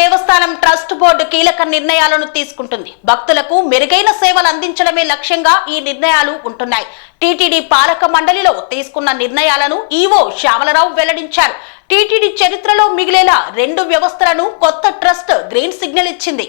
దేవస్థానం trust board కీలక నిర్ణయాలను తీసుకుంటుంది. భక్తులకు మెరుగైన సేవలు అందించడమే లక్ష్యంగా ఈ నిర్ణయాలు ఉంటున్నాయి. టీటీడీ పాలక మండలిలో తీసుకున్న నిర్ణయాలను ఈవో శ్యామలరావు వెల్లడించారు. టీటీడీ చరిత్రలో మిగిలేలా రెండు వ్యవస్థలను కొత్త ట్రస్ట్ గ్రీన్ సిగ్నల్ ఇచ్చింది.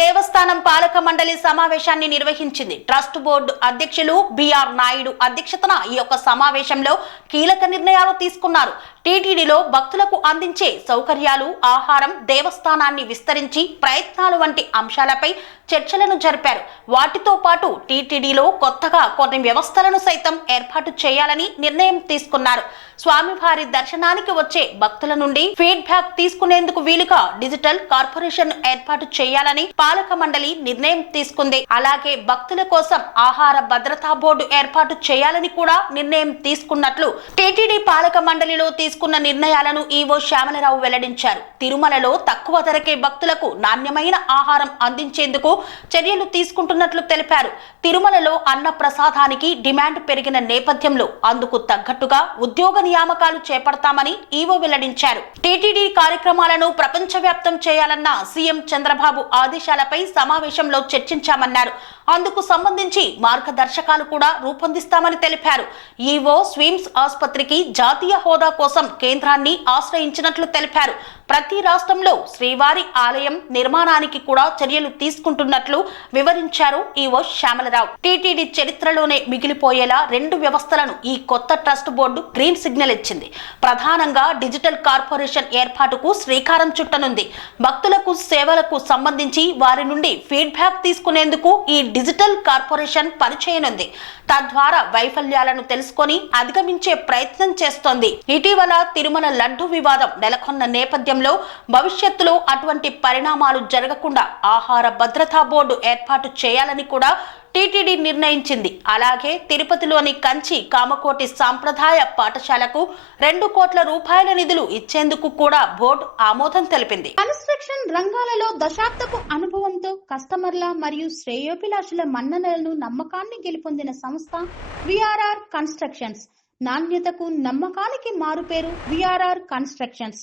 దేవస్థానం పాలక మండలి సమావేశాన్ని నిర్వహించింది. ట్రస్ట్ బోర్డు అధ్యక్షులు బిఆర్ నాయుడు అధ్యక్షతన ఈ యొక్క సమావేశంలో కీలక నిర్ణయాలు తీసుకున్నారు. టీటీడీలో భక్తులకు అందించే సౌకర్యాలు ఆహారం దేవస్థానాన్ని విస్తరించి ప్రయత్నాలు వంటి అంశాలపై చర్చలను జరిపారు. వాటితో పాటు టీటీడీలో కొత్తగా కొన్ని వ్యవస్థలను సైతం ఏర్పాటు చేయాలని నిర్ణయం తీసుకున్నారు. స్వామివారి దర్శనానికి వచ్చే భక్తుల నుండి ఫీడ్బ్యాక్ తీసుకునేందుకు వీలుగా డిజిటల్ కార్పొరేషన్ ఏర్పాటు చేయాలని పాలక మండలి నిర్ణయం తీసుకుంది. అలాగే భక్తుల కోసం ఆహార భద్రతా బోర్డు ఏర్పాటు చేయాలని కూడా నిర్ణయం తీసుకున్నట్లు టీటీడీ పాలక మండలిలో తీసుకున్న నిర్ణయాలను ఈవో శ్యామలరావు వెల్లడించారు. తిరుమలలో తక్కువ ధరకే భక్తులకు నాణ్యమైన ఆహారం అందించేందుకు చర్యలు తీసుకుంటున్నట్లు తెలిపారు. తిరుమలలో అన్న ప్రసాదానికి డిమాండ్ పెరిగిన నేపథ్యంలో అందుకు తగ్గట్టుగా ఉద్యోగ నియామకాలు చేపడతామని ఈవో వెల్లడించారు. టీటీడీ కార్యక్రమాలను ప్రపంచవ్యాప్తం చేయాలన్న సీఎం చంద్రబాబు ఆదేశాలపై సమావేశంలో చర్చించామన్నారు. అందుకు సంబంధించి మార్గదర్శకాలు కూడా రూపొందిస్తామని తెలిపారు. ఈవో స్విమ్స్ ఆసుపత్రికి జాతీయ హోదా కోసం కేంద్రాన్ని ఆశ్రయించినట్లు తెలిపారు. ప్రతి రాష్ట్రంలో శ్రీవారి ఆలయం నిర్మాణానికి కూడా చర్యలు తీసుకుంటున్నారు. చేస్తున్నట్లు వివరించారు ఈవో శ్యామలరావు. టీటీడీ చరిత్రలోనే మిగిలిపోయేలా రెండు వ్యవస్థలను ఈ కొత్త ట్రస్ట్ బోర్డు గ్రీన్ సిగ్నల్ ఇచ్చింది. ప్రధానంగా డిజిటల్ కార్పొరేషన్ ఏర్పాటుకు శ్రీకారం చుట్టనుంది. భక్తులకు సేవలకు సంబంధించి వారి నుండి ఫీడ్బ్యాక్ తీసుకునేందుకు ఈ డిజిటల్ కార్పొరేషన్ పనిచేయనుంది. తద్వారా వైఫల్యాలను తెలుసుకొని అధిగమించే ప్రయత్నం చేస్తోంది. ఇటీవల తిరుమల లడ్డు వివాదం నెలకొన్న నేపథ్యంలో భవిష్యత్తులో అటువంటి పరిణామాలు జరగకుండా ఆహార భద్రత బోర్డు ఏర్పాటు చేయాలని కూడా టీటీడీ నిర్ణయించింది. అలాగే తిరుపతిలోని కంచి కామకోటి సాంప్రదాయ పాఠశాలకు రెండు కోట్ల రూపాయల నిధులు ఇచ్చేందుకు కూడా బోర్డు ఆమోదం తెలిపింది. కన్స్ట్రక్షన్ రంగాలలో దశాబ్దపు అనుభవంతో కస్టమర్ల మరియు శ్రేయోభిలాషుల మన్ననలను నమ్మకాన్ని గెలుపొందిన సంస్థ విఆర్ఆర్ కన్స్ట్రక్షన్స్. నాణ్యతకు నమ్మకానికి మారుపేరు VRR constructions.